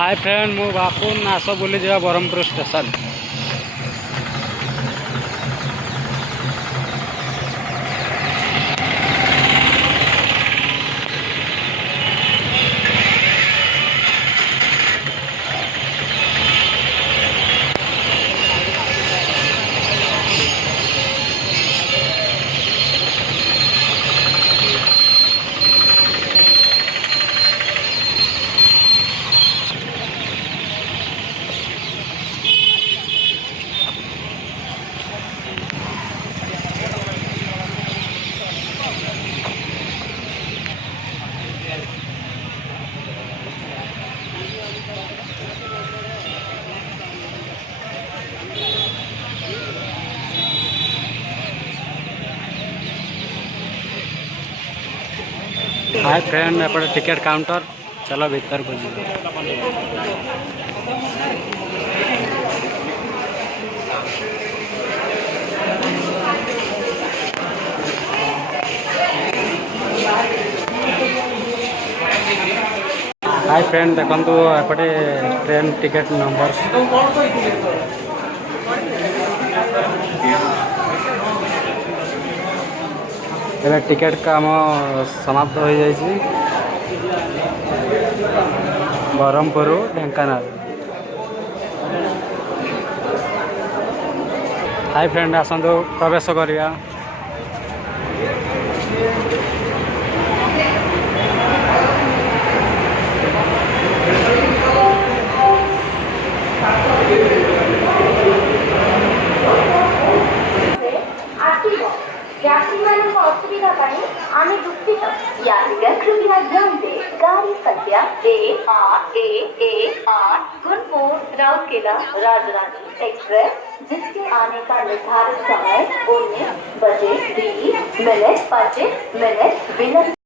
Hi friend मु बापुन आस बुली जा ब्रह्मपुर स्टेशन। हाय फ्रेंड एपटे टिकेट काउंटर चलो भीतर को हाय फ्रेंड देखो एपटे ट्रेन टिकेट नंबर टिकेट काम समाप्त हो जाए ब्रह्मपुर ढेंकानाल। हाय फ्रेंड आसतु प्रवेश करिया। असुविधा आम दुखित यात्रिका कृपया ध्यान दे गाड़ी संख्या A8 गुणपुर राउरकेला राजधानी एक्सप्रेस जिसके आने का निर्धारित समय 19 बजे 20 मिनट 25 मिनट विलंब